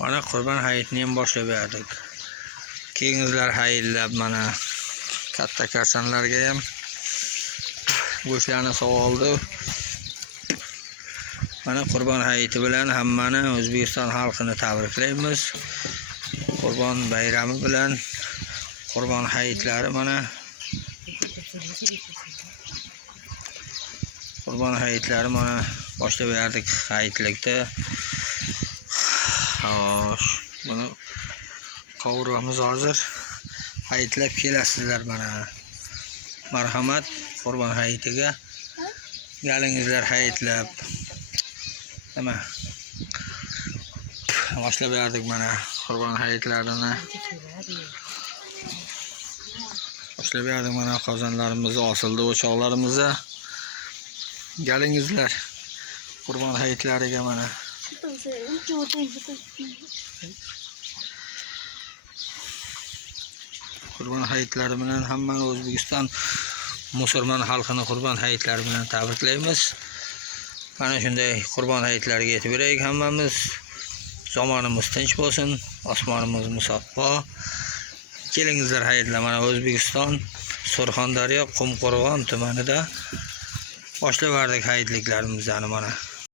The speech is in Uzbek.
Mana Qurban hayitini ham boshlab berdik. Keyingizlar hayirlab mana katta karsanlarga ham go'shtlarni sog'oldi. Mana Qurban hayiti bilan hammani O'zbekiston xalqini tabriklaymiz. Qurban bayrami bilan Qurban hayitlari mana Qurban hayitlari mana boshlab berdik hayitlikda. Xo'sh, buni qovuramiz hozir. Hayitlab kelasizlar mana. Marhamat, Qurban hayitiga kelingizlar hayitlab. Nima? Boshlab berdik mana Qurban hayitlarini. Boshlab berdik mana qozonlarimiz osildi, o'choqlarimiz. Kelingizlar Qurban hayitlariga mana. Qurban hayitlari bilan hammani O'zbekiston musulmon xalqini Qurban hayitlari bilan tabriklaymiz. Mana shunday Qurban hayitlariga yetib beraylik hammamiz. Zamonimiz tinch bo'lsin, osmonimiz musaffo. Kelingizlar hayitlar mana O'zbekiston Surxondaryo Qumqo'rg'on tumanida boshlab berdik hayitliklarimizni mana.